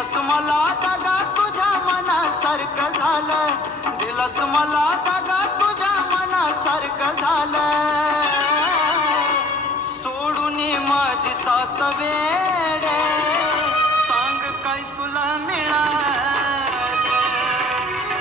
दिलस मला दगा तुझ्या मनासारखं झालं, दिलस मला दगा तुझ्या मनासारखं झालं. सोडून माझी सात वेडे